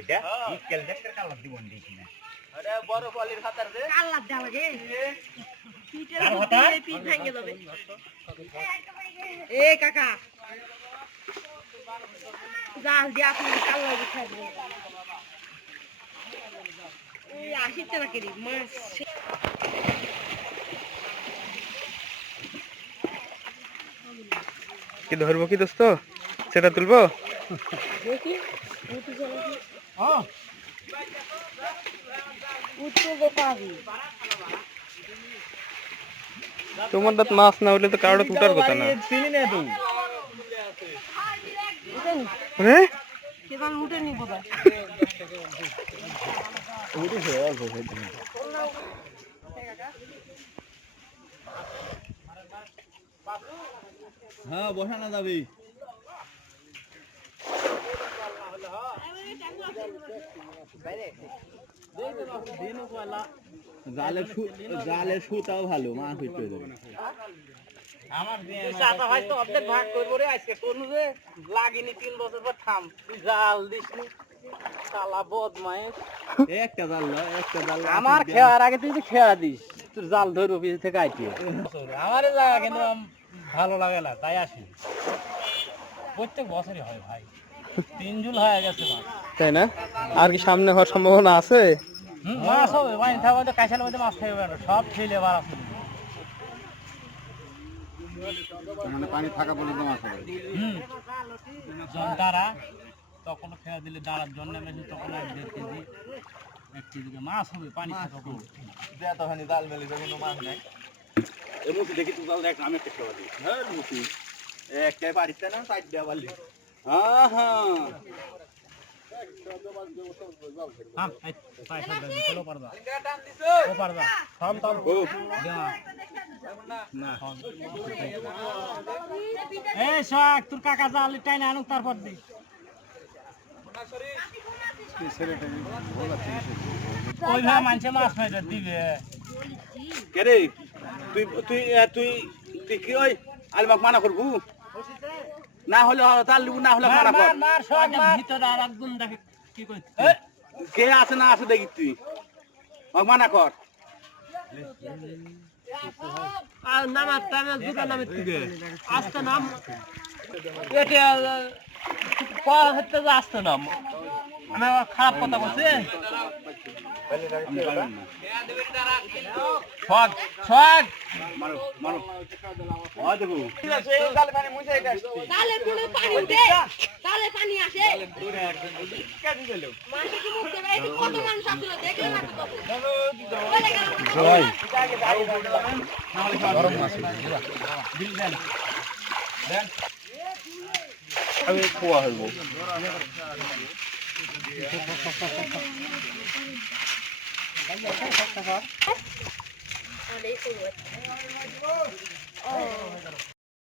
এটা ইকেল দেখতে কালার দিবন দেখি না আরে বড় পলির খাতার দে কালার দেওয়া লাগে পিঠের কার মধ্যে হাতা? পিঠ ভেঙে যাবে এ কাকা জাল দিয়ে আপনি কালার দিতে দেবেন এই 80 টাকা কেজি মাছ কি ধরবো কি দোস্ত সেটা তুলবো দেখি উঠে চলে কি হ্যাঁ উঠতে তো পাবি তোমার দাঁত মাছ না হলে তো কারোর উঠার কথা না চিনি না তুই উঠেনি হ্যাঁ কেবল উঠেনি বোধহয় উঠেছে অল্প হ্যাঁ বসানো যাবি জালের সুতাও ভালো মাছ হইতে দেবে আমার চাচা ভাই তো অর্ধেক ভাগ করবো রে আজকে কোন রে লাগিনি 3 বছর পর থাম তুই জাল দিসনি শালা বদমাইশ একটা জাল আমার খেয়ার আগে তুই তো খেয়া দিস তোর জাল ধরবো পিছ থেকে আইটি আমার জায়গা কিন্তু ভালো লাগে না তাই আসি প্রত্যেক বছরই হয় ভাই 3 জুল হয়ে গেছে মাছ তাই না আর কি সামনে হওয়ার সম্ভাবনা আছে মাছ হবে পানি থাকবে তো কাঁচালের মধ্যে মাছ থাকবে না সব ছেলে বার আছে মানে পানি থাকা পর্যন্ত মাছ হবে জলদারা তখন খেয়া দিলে দাঁড়ার জন্য মেশিন তখন 1.5 কেজি 1 কেজি মাছ হবে পানি থাকা তখনই জাল মেলে কোনো মাছ নাই এই মুখে দেখি তুই জাল দেখ আমি একটা খাওয়া দিই হ্যাঁ মুখি একটাই পারিস না সাইড দেওয়া পারলি হ্যাঁ হ্যাঁ তোর কাকা জাল টাইনে আনুক তারপর দি ওইভাবে মানুষে মাছ মাইটা দিবে কে রে তুই তুই তুই তুই কি ওই আলমাক মানা করবু না হলে তাল লিবু না হলে মানা কর মার সব ভিতরে আর একদম দেখে কি কইছে কে আছে না আছে দেখি তুই মানা কর আর নামার টাইমে দুটো নামে থেকে আস্তে নাম এটা পাওয়া হতে আস্তে নাম আমি খারাপ কথা বলছি ছক ছক মারো মারো দেখো তালে পুরো পানি উঠে তালে পানি আসে মাছ কি মুখতে ভাই কত মানুষ আসলো দেখে না তো জয় গরম মাছ আমি খোয়া হইব আরে